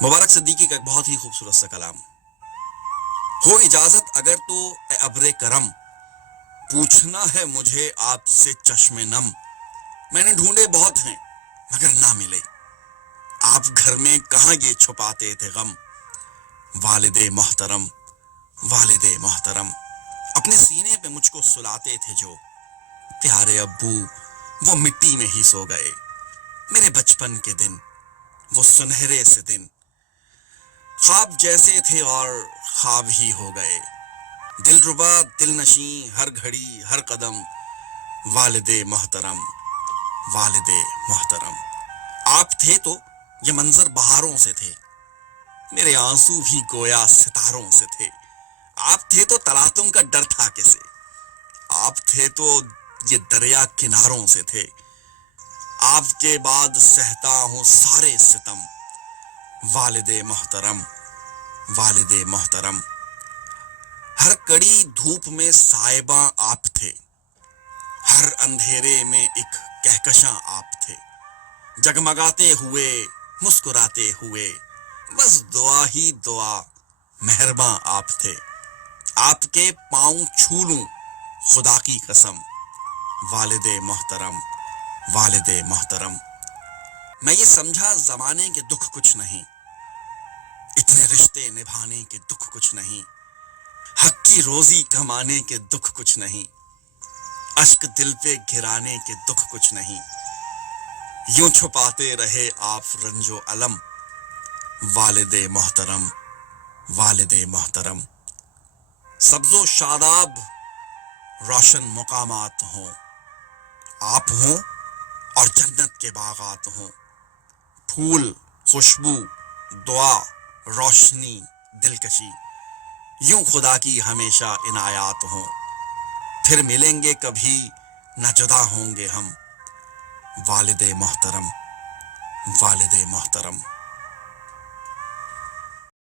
مبارک صدیقی کا ایک بہت ہی خوبصورت سا کلام. ہو اجازت اگر تو اے ابر کرم، پوچھنا ہے مجھے آپ سے چشم نم. میں نے ڈھونڈے بہت ہیں مگر نہ ملے، آپ گھر میں کہاں یہ چھپاتے تھے غم. والد محترم، والد محترم، اپنے سینے پہ مجھ کو سلاتے تھے جو. پیارے ابو وہ مٹی میں ہی سو گئے. میرے بچپن کے دن وہ سنہرے سے دن، خواب جیسے تھے اور خواب ہی ہو گئے. دل ربا دل نشیں ہر گھڑی ہر قدم، والد محترم، والد محترم. آپ تھے تو یہ منظر بہاروں سے تھے، میرے آنسو بھی گویا ستاروں سے تھے. آپ تھے تو تلاتم کا ڈر تھا کیسے، آپ تھے تو یہ دریا کناروں سے تھے. آپ کے بعد سہتا ہوں سارے ستم، والد محترم، والد محترم. ہر کڑی دھوپ میں سائباں آپ تھے، ہر اندھیرے میں ایک کہکشاں آپ تھے. جگمگاتے ہوئے مسکراتے ہوئے بس دعا ہی دعا، مہرباں آپ تھے. آپ کے پاؤں چھو لوں خدا کی قسم، والد محترم، والد محترم. میں یہ سمجھا زمانے کے دکھ کچھ نہیں، اتنے رشتے نبھانے کے دکھ کچھ نہیں، حق کی روزی کمانے کے دکھ کچھ نہیں، اشک دل پہ گرانے کے دکھ کچھ نہیں. یوں چھپاتے رہے آپ رنج و الم، والد محترم، والد محترم. سبز و شاداب روشن مقامات ہوں، آپ ہوں اور جنت کے باغات ہوں. پھول، خوشبو، دعا، روشنی، دلکشی، یوں خدا کی ہمیشہ عنایات ہوں. پھر ملیں گے کبھی نہ جدا ہوں گے ہم، والد محترم، والد محترم.